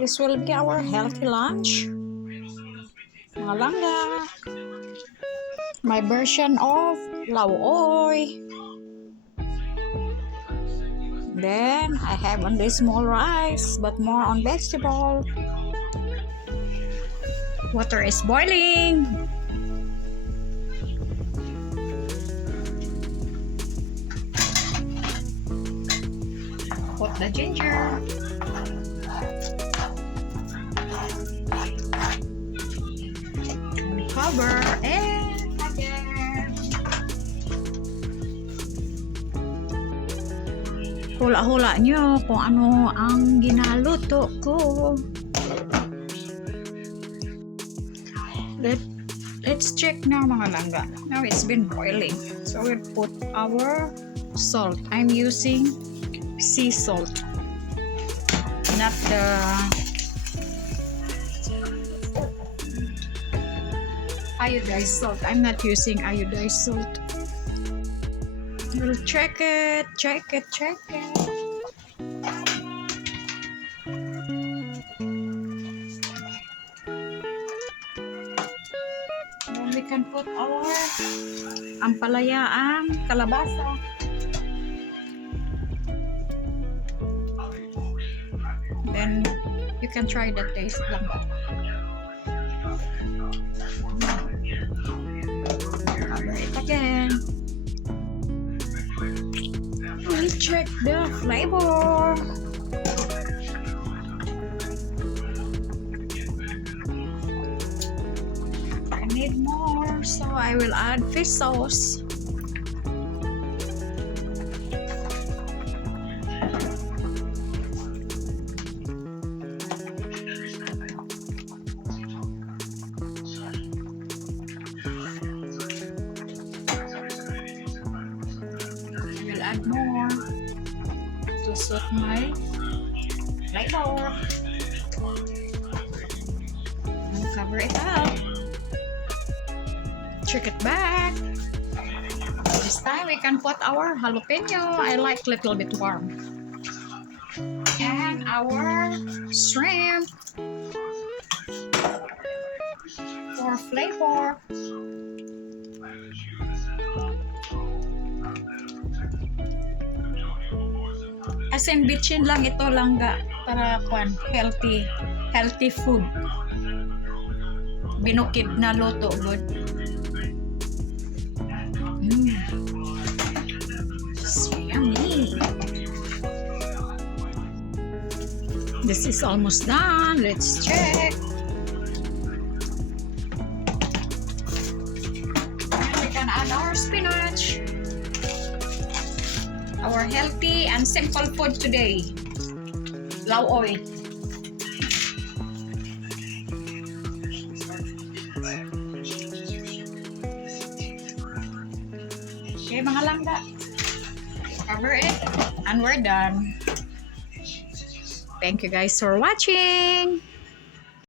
This will be our healthy lunch. Mga langga. My version of lauoy. Then I have only small rice, but more on vegetable. Water is boiling. Put the ginger. And cover and again. Hula-hula nyo kung ano ang ginaluto ko. Let's check now mga langga. Now it's been boiling. So we'll put our salt. I'm using sea salt, not the iodized salt. I'm not using iodized salt. We'll check it. Then we can put our ampalayaang kalabasa. Then you can try the taste lang. Cover it again. We'll check the flavor. I need more, so I will add fish sauce. Add more to suit my flavor. And cover it up. Check it back. This time we can put our jalapeno. I like little bit warm. And our shrimp for flavor. Asin bitchin lang ito langga para healthy food. Binukid na luto good. So yummy. This is almost done. Let's check. And we can add our spinach. Our healthy and simple food today. Lauoy. Okay mga langga. Cover it and we're done. Thank you guys for watching.